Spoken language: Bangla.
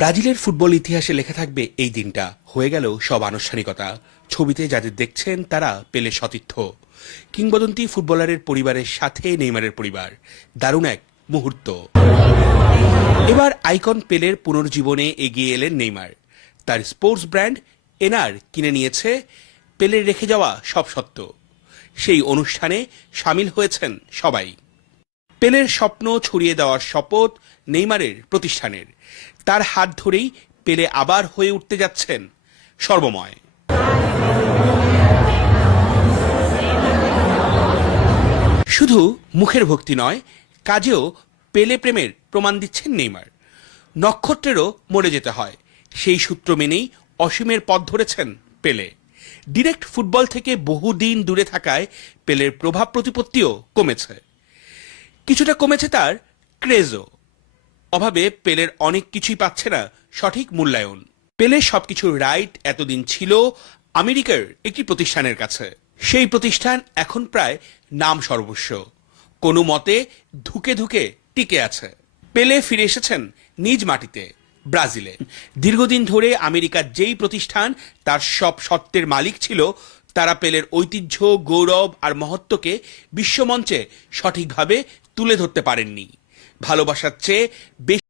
ব্রাজিলের ফুটবল ইতিহাসে লেখা থাকবে এই দিনটা। হয়ে গেল সব আনুষ্ঠানিকতা। ছবিতে যাদের দেখছেন তারা পেলে সতীর্থ। কিংবদন্তি ফুটবলারের পরিবারের সাথে নেইমারের পরিবার। দারুণ এক মুহূর্ত। এবার আইকন পেলের পুনর্জীবনে এগিয়ে এলেন নেইমার। তার স্পোর্টস ব্র্যান্ড এনআর কিনে নিয়েছে পেলের রেখে যাওয়া সব সত্ত্ব। সেই অনুষ্ঠানে সামিল হয়েছেন সবাই। পেলের স্বপ্ন ছড়িয়ে দেওয়ার শপথ নেইমারের প্রতিষ্ঠানের। তার হাত ধরেই পেলে আবার হয়ে উঠতে যাচ্ছেন সর্বময়। শুধু মুখের ভক্তি নয়, কাজেও পেলে প্রেমের প্রমাণ দিচ্ছেন নেইমার। নক্ষত্রেরও মরে যেতে হয়, সেই সূত্র মেনেই অসীমের পথ ধরেছেন পেলে। ডিরেক্ট ফুটবল থেকে বহুদিন দূরে থাকায় পেলের প্রভাব প্রতিপত্তিও কমেছে। কিছুটা কমেছে তার ক্রেজও। অভাবে পেলের অনেক কিছুই পাচ্ছে না সঠিক মূল্যায়ন। পেলের সবকিছুর রাইট এতদিন ছিল আমেরিকার একটি প্রতিষ্ঠানের কাছে। সেই প্রতিষ্ঠান এখন প্রায় নাম সর্বস্ব, কোনো মতে ধুকে ধুকে টিকে আছে। পেলে ফিরে এসেছেন নিজ মাটিতে, ব্রাজিলে। দীর্ঘদিন ধরে আমেরিকার যেই প্রতিষ্ঠান তার সব সত্ত্বের মালিক ছিল, তারা পেলের ঐতিহ্য, গৌরব আর মহত্বকে বিশ্বমঞ্চে সঠিকভাবে তুলে ধরতে পারেননি। ভালোবাসার চেয়ে বেশি